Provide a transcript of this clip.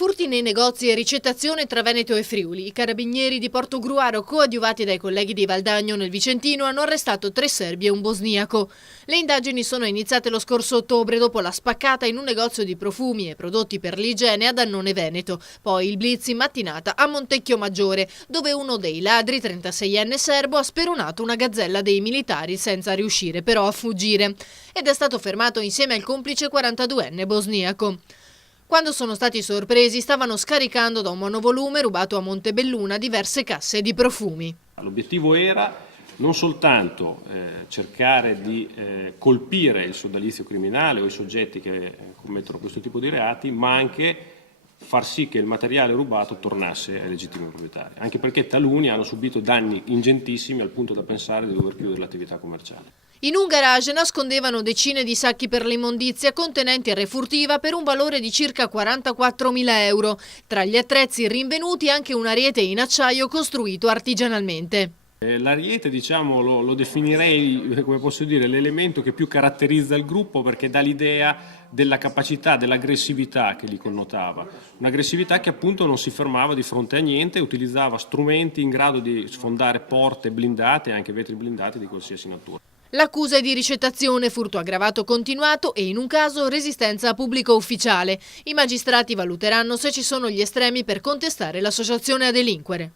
Furti nei negozi e ricettazione tra Veneto e Friuli. I carabinieri di Portogruaro, coadiuvati dai colleghi di Valdagno nel Vicentino, hanno arrestato 3 serbi e un bosniaco. Le indagini sono iniziate lo scorso ottobre dopo la spaccata in un negozio di profumi e prodotti per l'igiene ad Annone Veneto. Poi il blitz in mattinata a Montecchio Maggiore, dove uno dei ladri, 36enne serbo, ha speronato una gazzella dei militari senza riuscire però a fuggire. Ed è stato fermato insieme al complice 42enne bosniaco. Quando sono stati sorpresi stavano scaricando da un monovolume rubato a Montebelluna diverse casse di profumi. L'obiettivo era non soltanto cercare di colpire il sodalizio criminale o i soggetti che commettono questo tipo di reati, ma anche far sì che il materiale rubato tornasse ai legittimi proprietari, anche perché taluni hanno subito danni ingentissimi al punto da pensare di dover chiudere l'attività commerciale. In un garage nascondevano decine di sacchi per l'immondizia contenenti refurtiva per un valore di circa 44.000 euro. Tra gli attrezzi rinvenuti anche un ariete in acciaio costruito artigianalmente. L'ariete, diciamo, lo definirei, come posso dire, l'elemento che più caratterizza il gruppo, perché dà l'idea della capacità, dell'aggressività che li connotava. Un'aggressività che appunto non si fermava di fronte a niente, utilizzava strumenti in grado di sfondare porte blindate e anche vetri blindati di qualsiasi natura. L'accusa è di ricettazione, furto aggravato continuato e in un caso resistenza a pubblico ufficiale. I magistrati valuteranno se ci sono gli estremi per contestare l'associazione a delinquere.